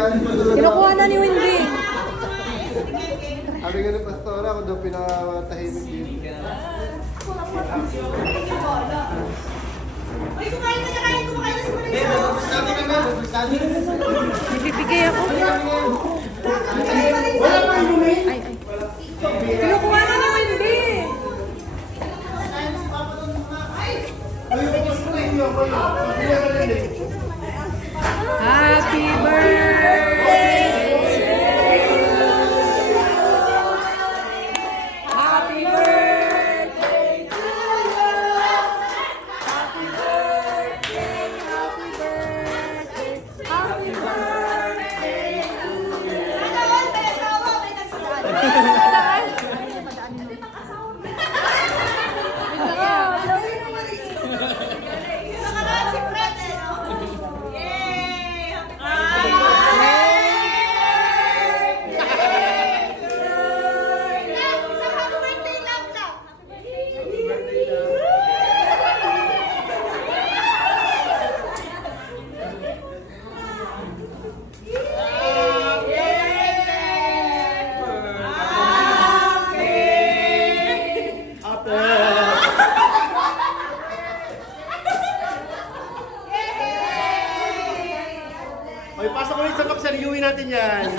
Kinukuha na ni Wendy. Sabi nga ni Pastora, ako daw pinatahimik dito. Uy, kumain na kain, kumakain na si Marisa. Bibigay ako. Wala pa yung lumain. Ay. Kinukuha na ni Wendy. Happy birthday! Happy birthday to you! Happy birthday, happy birthday, happy birthday to you! May asawa, may nagsasabi. Nakaraan si Fred, eh, no? Yay! Happy birthday! Sa happy birthday lang lang. Happy birthday. Oy, pasok ulit sa box, reviewin natin yan.